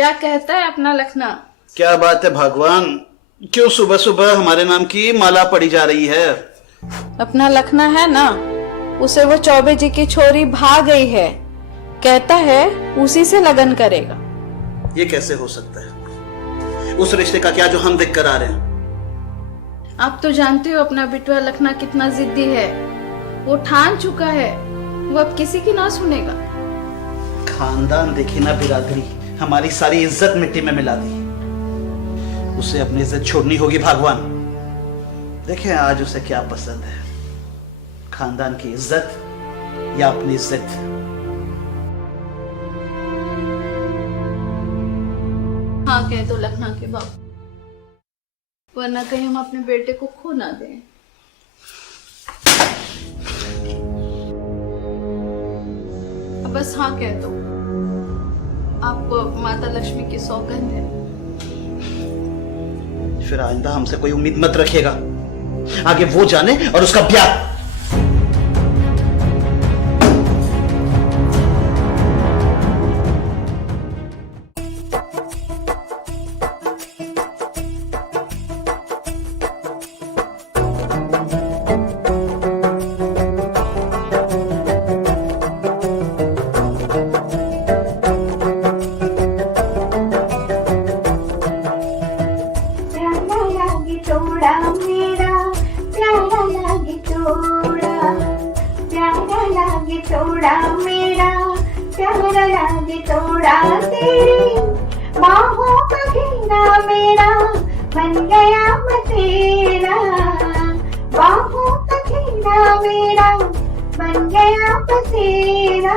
क्या कहता है अपना लखना? क्या बात है भगवान, क्यों सुबह सुबह हमारे नाम की माला पड़ी जा रही है? अपना लखना है ना, उसे वो चौबे जी की छोरी भाग गई है, कहता है उसी से लगन करेगा। ये कैसे हो सकता है? उस रिश्ते का क्या जो हम देख कर आ रहे हैं? आप तो जानते हो अपना बिटवा लखना कितना जिद्दी है। वो ठान चुका है, वो अब किसी की ना सुनेगा। खानदान देखी ना बिरादरी, हमारी सारी इज्जत मिट्टी में मिला दी। उसे अपनी इज्जत छोड़नी होगी भगवान। देखें आज उसे क्या पसंद है, खानदान की इज्जत या अपनी इज्जत। हाँ कह दो लखना के बाप, वरना कहीं हम अपने बेटे को खो ना दें। अब बस हाँ कह दो, आपको माता लक्ष्मी की सौगंध है। फिर आइंदा हमसे कोई उम्मीद मत रखिएगा, आगे वो जाने और उसका ब्याह। थोड़ा मेरा प्यारा लागे थोड़ा तेरी बाहों का घेरा मेरा बन गया मैं तेरा। बाहों का घेरा मेरा बन गया मैं तेरा।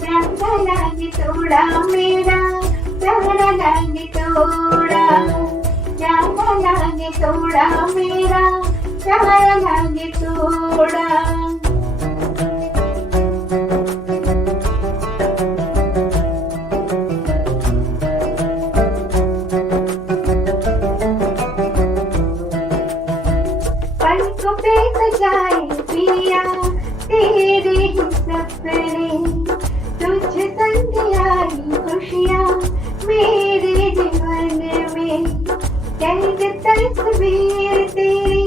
प्यारा लागे थोड़ा मेरा प्यारा लागे थोड़ा। प्यारा लागे थोड़ा मेरा प्यारा लागे थोड़ा। पिया तेरे ही सपने तुझ संग आई खुशियाँ मेरे जीवन में। कैद तस्वीर तेरी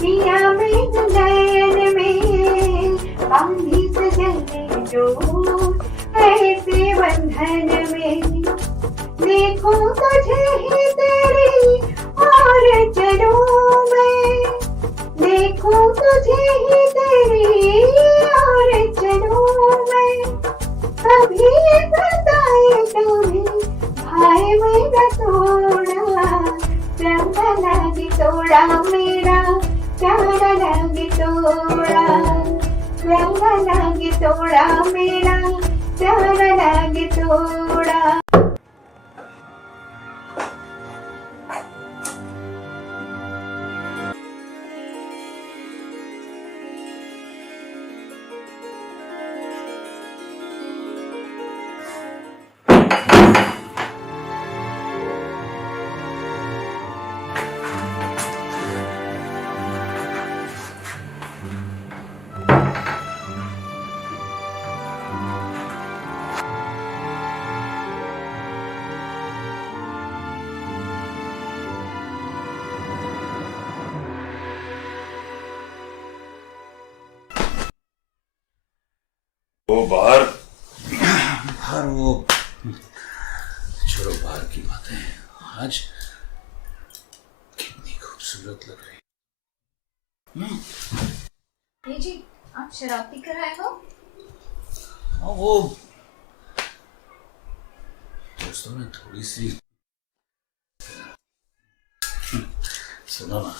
पिया मेरे नयन में बांधी सजने जो ऐसे बंधन में। देखूं तुझे ही तेरी और चलूं मैं। देखूं तुझे ही तेरी और चलूं मैं। कभी बताए तुम्हें भाई मेरा थोड़ा प्यारा लागे थोड़ा मेरा प्यारा लागे थोड़ा। प्यारा लागे थोड़ा मेरा प्यारा लागे थोड़ा। वो बाहर वो छोड़ो, बाहर की बातें। आज कितनी खूबसूरत लग रही है। ये जी आप शराब पी कर आए हो? वो दोस्तों ने थोड़ी सी सुनो ना।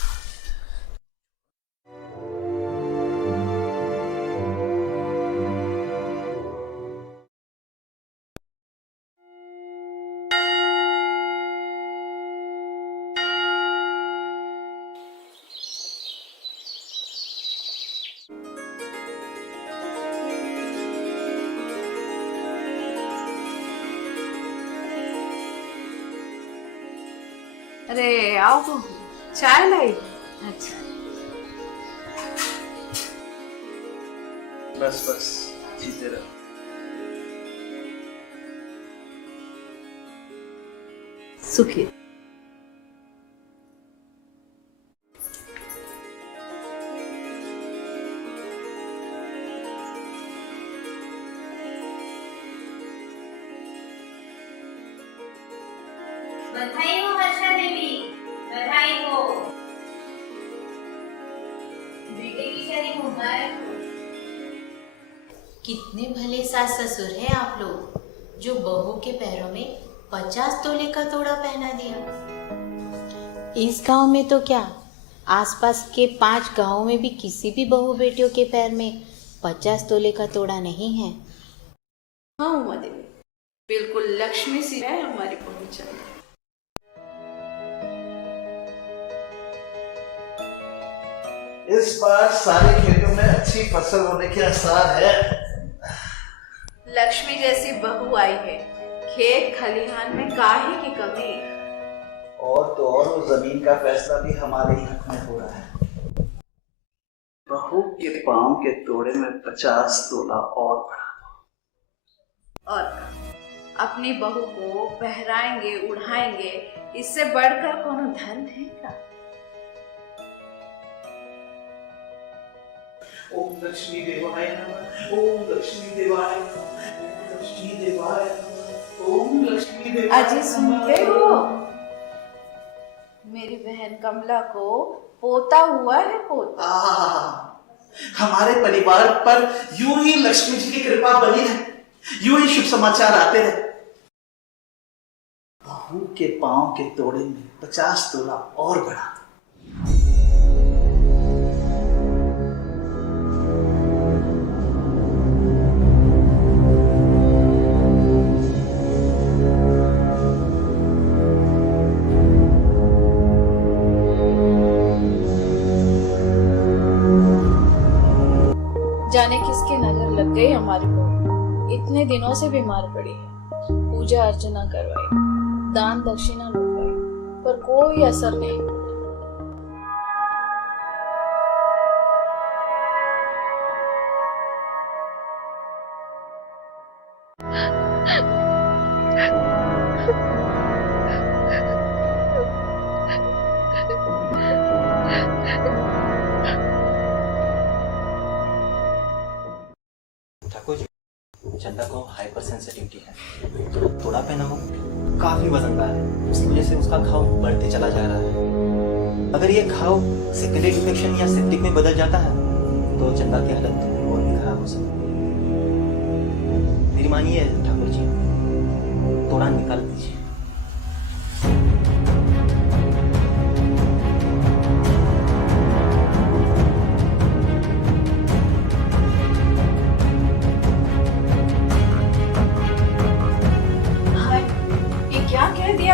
अरे आओ बहू, चाय लाई। अच्छा बस जीते रहो। सुखी। बधाई हो वर्षा देवी, बधाई हो। बेटे की शादी मुबारक हो। कितने भले सास ससुर हैं आप लोग, जो बहू के पैरों में 50 तोले का तोड़ा पहना दिया। इस गांव में तो क्या, आसपास के 5 गांवों में भी किसी भी बहू बेटियों के पैर में 50 तोले का तोड़ा नहीं है। हाँ उमा देवी, बिल्कुल लक्ष्मी सी है हमारी बहू चंदा। इस बार सारे खेतों में अच्छी फसल होने के आसार है। लक्ष्मी जैसी बहू आई है, खेत खलिहान में काहे की कमी। और तो और वो जमीन का फैसला भी हमारे ही हक में हो रहा है। बहू के पांव के तोड़े में 50 तोला और बढ़ा दो। और अपनी बहू को पहराएंगे उड़ाएंगे, इससे बढ़कर कौन धर्म है क्या? ओम लक्ष्मी देवाय नमः, ओम लक्ष्मी देवाय नमः, ओम लक्ष्मी देवाय नमः, ओम लक्ष्मी देवाय नमः। अजी सुनते हो, मेरी बहन कमला को पोता हुआ है, पोता। हमारे परिवार पर यूं ही लक्ष्मी जी की कृपा बनी रहे, यूं ही शुभ समाचार आते रहे। बहू के पांव के तोड़े में 50 तोला और बढ़ा। जाने किसकी नजर लग गई हमारी बहू, इतने दिनों से बीमार पड़ी है। पूजा अर्चना करवाई, दान दक्षिणा लुटवाई, पर कोई असर नहीं। ठाकुर जी, चंदा को हाइपर सेंसिटिविटी है, तो थोड़ा पहना हो काफी वजनदार है, उस वजह से उसका घाव बढ़ते चला जा रहा है। अगर ये घाव सेकेंडरी इन्फेक्शन या सेप्टिक में बदल जाता है तो चंदा की हालत और भी खराब हो सकती है। मेरी मानिए ठाकुर जी, थोड़ा निकाल दीजिए।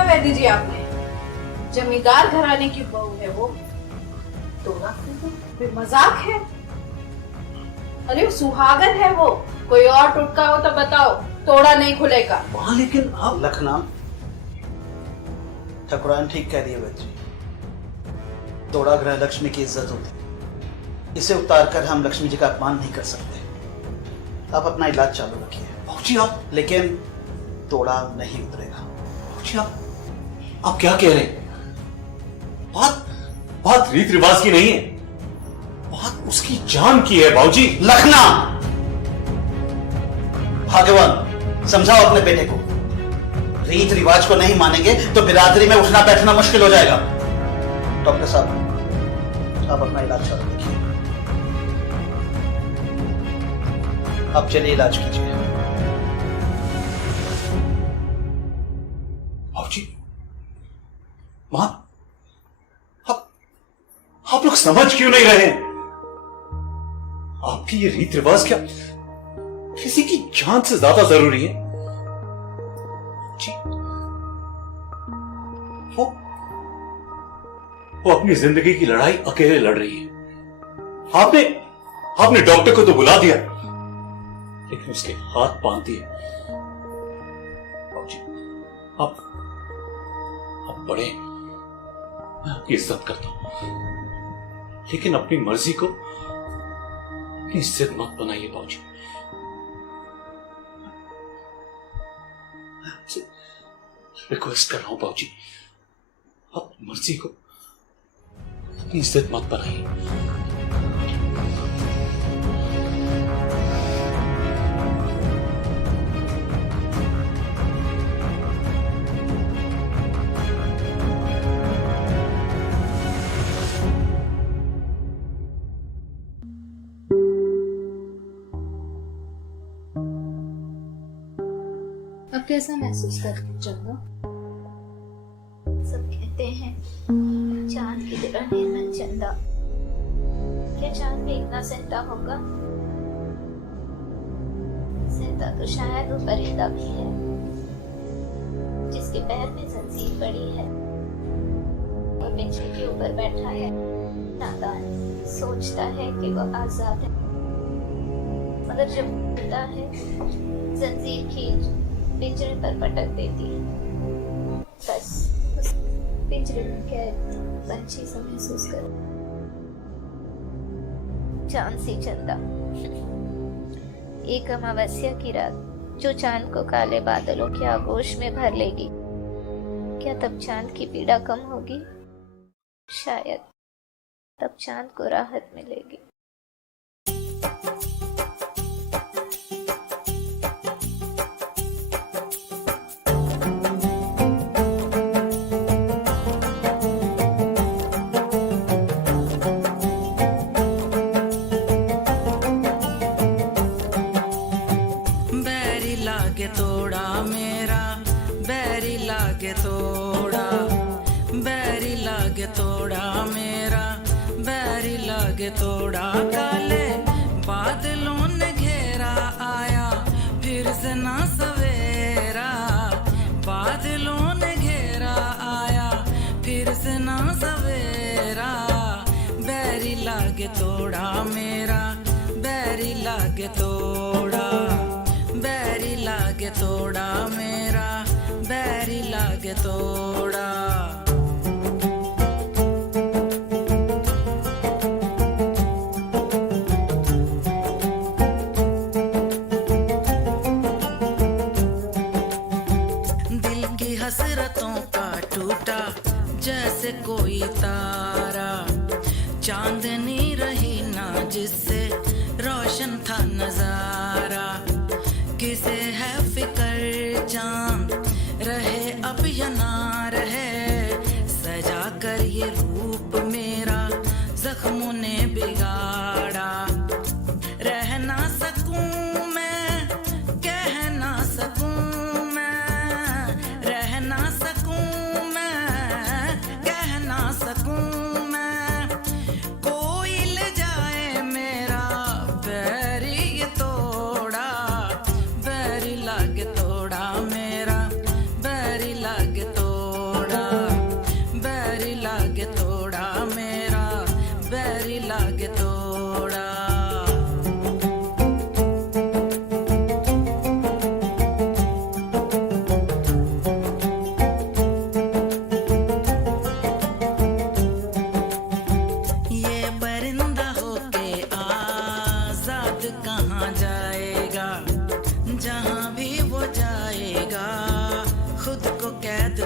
वैद्य जी आपने, जमींदार घराने की बहू है वो, तोड़ा कोई मजाक है? अरे सुहागन है वो, कोई और टुटका हो तो बताओ, तोड़ा नहीं खुलेगा। वहां लेकिन आप लखना, ठकुरान ठीक कह रही है वैद्य जी, तोड़ा ग्रह लक्ष्मी की इज्जत होती, इसे उतार कर हम लक्ष्मी जी का अपमान नहीं कर सकते। आप अपना इलाज चालू रखिए। बाबूजी आप, लेकिन तोड़ा नहीं उतरेगा। बाबूजी आप क्या कह रहे हैं? बात बात रीत रिवाज की नहीं है, बात उसकी जान की है बाबूजी। लखना, भाग्यवान समझाओ अपने बेटे को, रीत रिवाज को नहीं मानेंगे तो बिरादरी में उठना बैठना मुश्किल हो जाएगा। डॉक्टर साहब, आप अपना इलाज चालू रखिए। आप चलिए इलाज कीजिए। बाबूजी, मां, आप लोग समझ क्यों नहीं रहे? आपकी ये रीत रिवाज क्या किसी की जान से ज्यादा जरूरी है? जी, वो अपनी जिंदगी की लड़ाई अकेले लड़ रही है। आपने डॉक्टर को तो बुला दिया, लेकिन उसके हाथ बांध दिए। बाबूजी, आप बड़े, मैं आपकी इज्जत करता हूं, लेकिन अपनी मर्जी को अपनी जिद मत बनाइए बाबूजी। रिक्वेस्ट कर रहा हूं बाबूजी, आप मर्जी को अपनी इज्जत मत बनाइए। अब कैसा महसूस कर रही हो चंदा? सब कहते हैं चांद की तरह निर्मल चंदा। क्या चांद भी इतना सहता होगा? सहता तो शायद वो परिंदा भी है जिसके पैर में जंजीर पड़ी है और पिंजरे के ऊपर बैठा है। नादान सोचता है कि वो आजाद है, मगर जब उड़ता है जंजीर खींच पिंजरे पर पटक देती है। बस उस पिंजरे में कैद पंछी सा महसूस कर। चांद सी चंदा, एक अमावस्या की रात जो चांद को काले बादलों के आगोश में भर लेगी, क्या तब चांद की पीड़ा कम होगी? शायद तब चांद को राहत मिलेगी। थोड़ा काले बादलों ने घेरा, आया फिर से ना सवेरा। बादलों ने घेरा, आया फिर से ना सवेरा। बैरी लागे तोड़ा मेरा, बैरी लागे तोड़ा, बैरी लागे तोड़ा मेरा, बैरी लागे तोड़ा। हसरतों का टूटा जैसे कोई तारा, चांदनी रही ना जिससे रोशन था नजारा। किसे है फिकर चांद रहे अब या ना रहे, सजा कर ये रूप मेरा जख्मों ने बिगाड़ा। रह ना सकूं मैं, कह ना सकूं जहाँ भी वो जाएगा खुद को कैद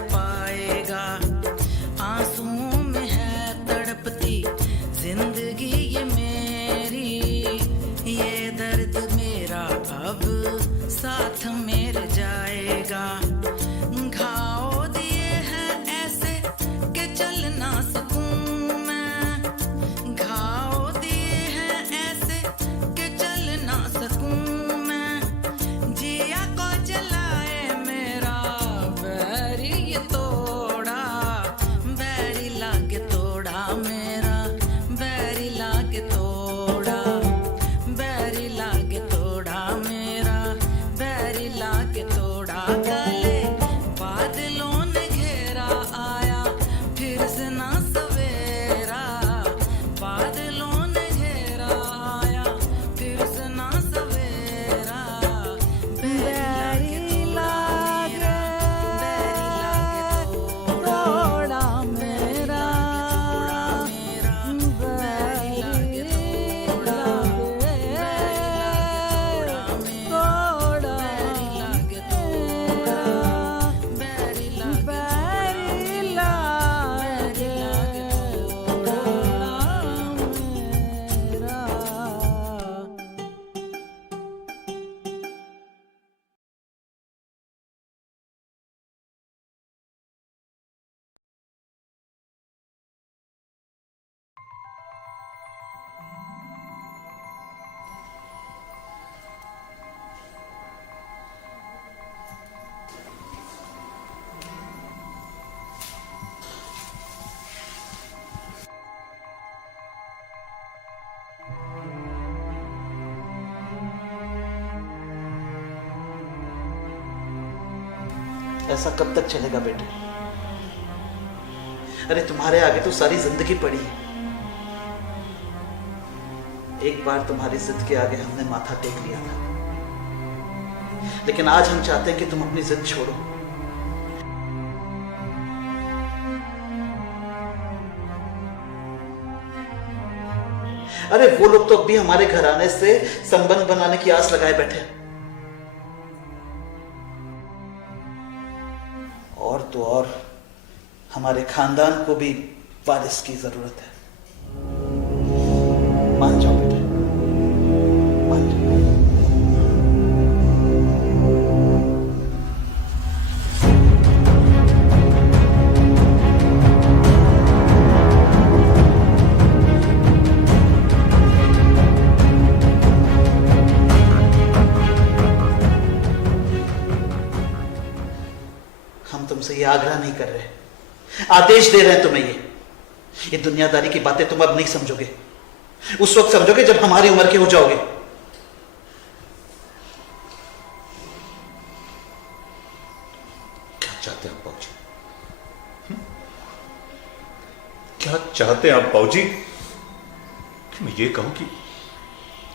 ऐसा कब तक चलेगा बेटे? अरे तुम्हारे आगे तो सारी जिंदगी पड़ी है। एक बार तुम्हारी जिद के आगे हमने माथा टेक लिया था, लेकिन आज हम चाहते हैं कि तुम अपनी जिद छोड़ो। अरे वो लोग तो अब भी हमारे घराने से संबंध बनाने की आस लगाए बैठे हैं। और तो और हमारे खानदान को भी वारिस की जरूरत है। मान जाओ बेटे, मान जाओ। हम तुमसे ये आग्रह नहीं कर रहे, आदेश दे रहे हैं तुम्हें। ये दुनियादारी की बातें तुम अब नहीं समझोगे, उस वक्त समझोगे जब हमारी उम्र के हो जाओगे। क्या चाहते हैं आप बाबूजी? क्या चाहते हैं आप बाबूजी? कि मैं ये कहूं कि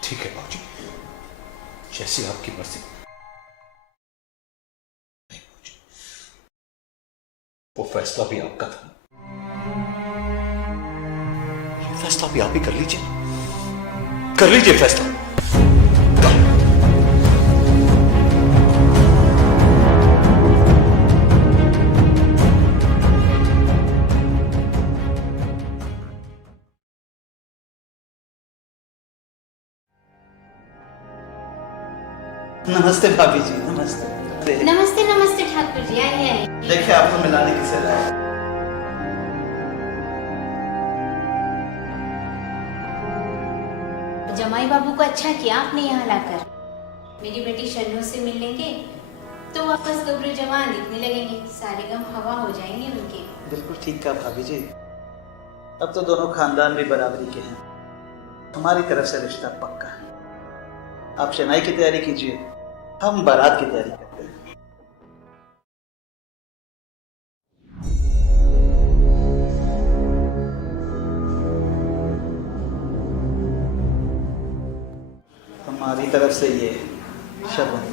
ठीक है बाबूजी, जैसी आपकी मर्जी। वो फैसला भी आपका था, ये फैसला भी आप ही कर लीजिए, कर लीजिए फैसला। नमस्ते भाभी जी, नमस्ते। नमस्ते नमस्ते ठाकुर जी, आइए आइए। देखिए आपको मिलाने किसे लाया। जमाई बाबू को अच्छा किया आपने यहाँ लाकर। मेरी बेटी शन्नू से मिल लेंगे तो वापस गबरू जवान दिखने लगेंगे, सारे गम हवा हो जाएंगे उनके। बिल्कुल ठीक कहा भाभी जी। अब तो दोनों खानदान भी बराबरी के हैं। हमारी तरफ से रिश्ता पक्का है। आप शनाई की तैयारी कीजिए, हम बारात की तैयारी करते हैं। हमारी तरफ से ये शगुन।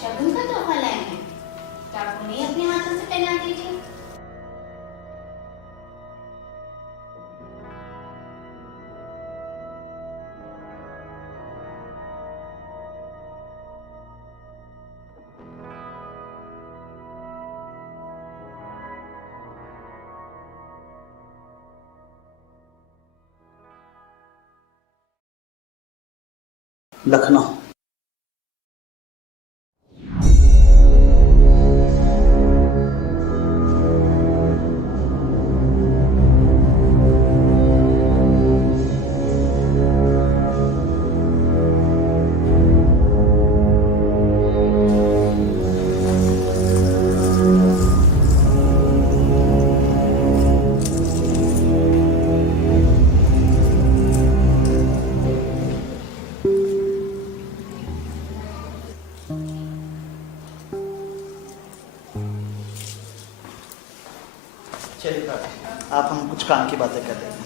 शगुन का तोहफा लाए हैं, तो आप उन्हें अपने हाथों से पहना दीजिए। लखनऊ। चलिए आप हम कुछ काम की बातें कर रहे हैं।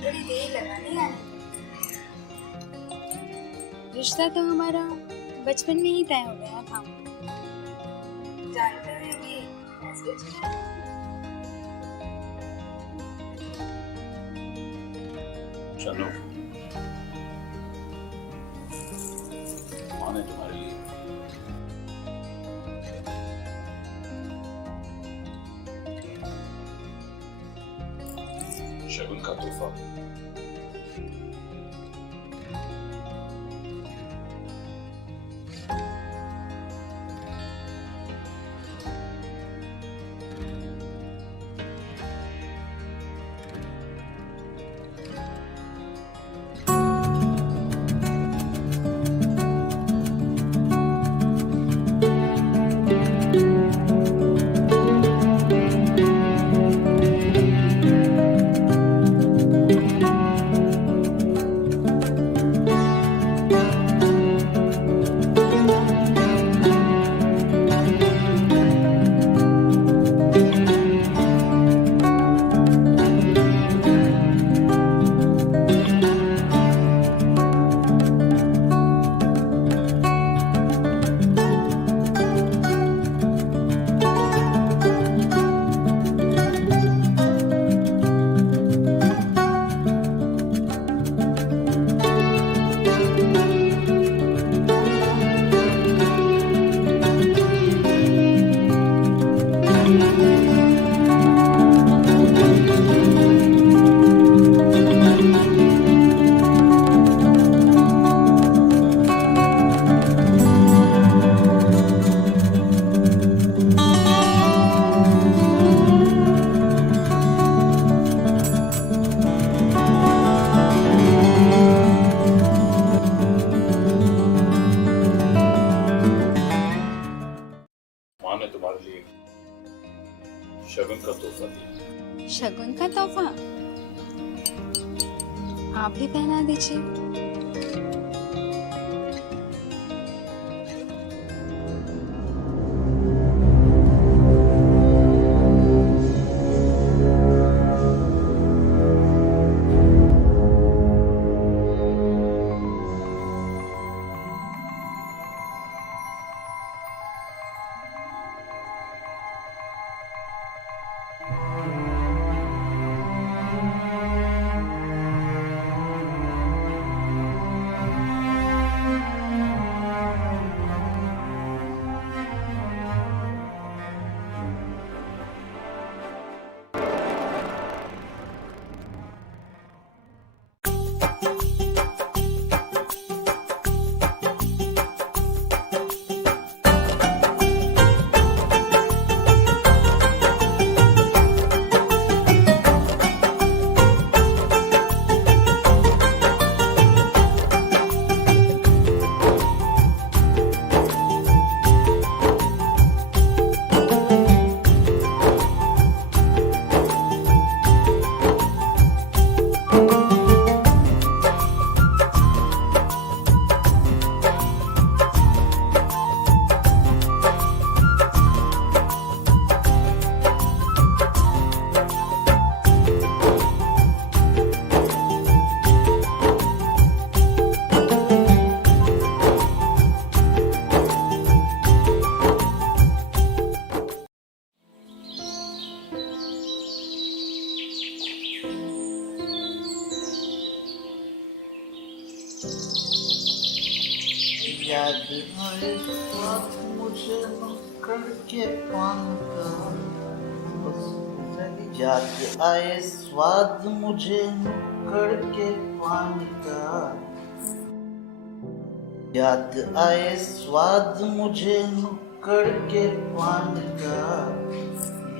थोड़ी देर लगा नहीं आने। रिश्ता तो हमारा बचपन में ही तय हो गया था। जानते हैं कि चलो माँ ने तुम्हारे लिए शगुन का तोहफा शगुन का तोहफा दिया। शगुन का तोहफा आप ही पहना दीजिए। याद आए स्वाद मुझे करके पान का, याद आए स्वाद मुझे करके पान का, याद आए स्वाद मुझे करके पान का,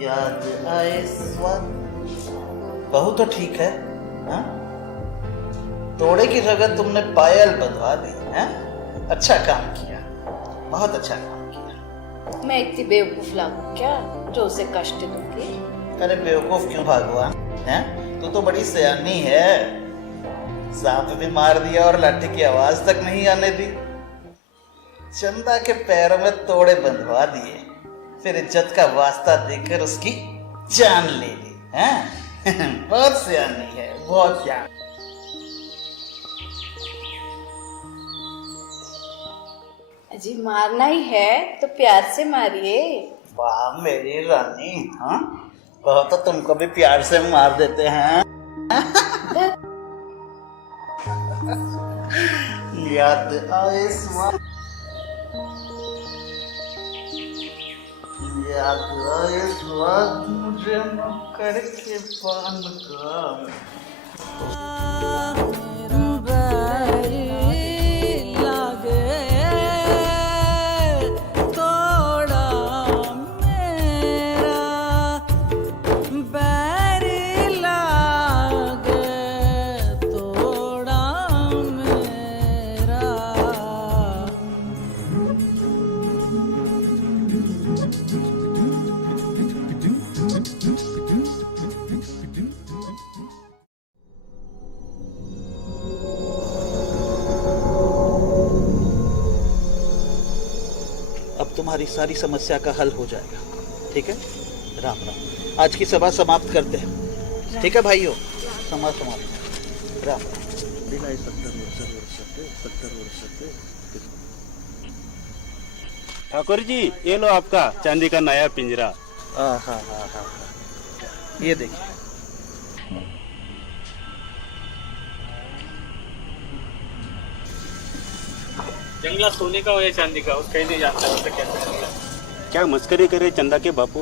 याद आए स्वाद। बहू तो ठीक है, हाँ? तोड़े की जगह तुमने पायल बंधवा दी है। अच्छा काम किया, बहुत अच्छा काम किया। मैं इतनी बेवकूफ लागू क्या जो उसे कष्ट दूंगी? अरे बेवकूफ क्यों भगवान है, तू तो बड़ी सयानी है। सांप भी मार दिया और लाठी की आवाज तक नहीं आने दी। चंदा के पैरों में तोड़े बंधवा दिए, फिर इज्जत का वास्ता देकर उसकी जान ले ली हैं? बहुत सयानी है, बहुत ज्ञान। जी मारना ही है तो प्यार से मारिए। वाह मेरी रानी, हाँ कहो तो तुमको भी प्यार से मार देते हैं। याद आए स्वाद, याद आए स्वाद मुझे मकर के पान का। अब तुम्हारी सारी समस्या का हल हो जाएगा, ठीक है? राम राम। आज की सभा समाप्त करते हैं, ठीक है भाइयों? सभा समाप्त। राम राम। 70 वर्ष ठाकुर जी, ये लो आपका चांदी का नया पिंजरा। हाँ, ये देखिए। जंगला सोने का हो या चांदी का, उसका ही नहीं जानता उसका क्या करेगा। क्या मस्करी करे चंदा के बापू?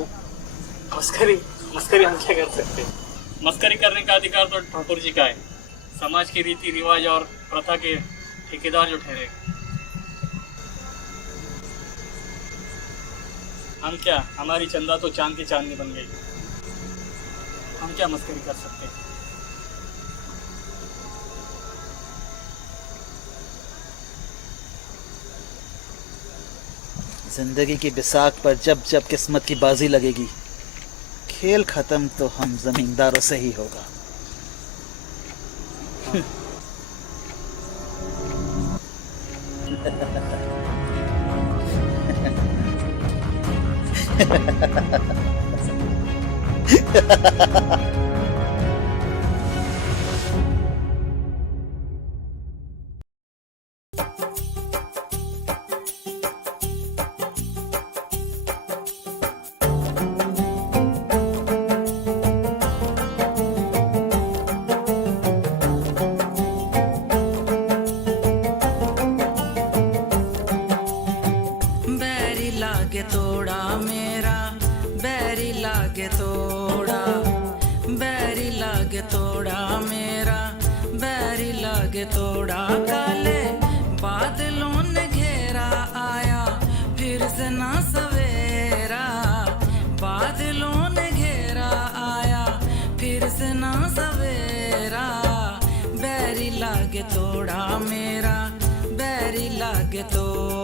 मस्करी हम क्या कर सकते हैं? मस्करी करने का अधिकार तो ठाकुर जी का है। समाज के रीति रिवाज और प्रथा के ठेकेदार जो ठहरे, हम क्या, हमारी चंदा तो चांद की चांदनी बन गई, हम क्या मस्करी कर सकते हैं? जिंदगी की बिसाख पर जब जब किस्मत की बाजी लगेगी, खेल खत्म तो हम जमींदारों से ही होगा। बैरी लागे तोड़ा मेरा, बैरी लागे तोड़ा, बैरी लागे तोड़ा मेरा, बैरी लागे तोड़ा। काले बादलों ने घेरा आया फिर से ना सवेरा, बादलों ने घेरा आया फिर से ना सवेरा। बैरी लागे तोड़ा मेरा, बैरी लागे तोड़ा।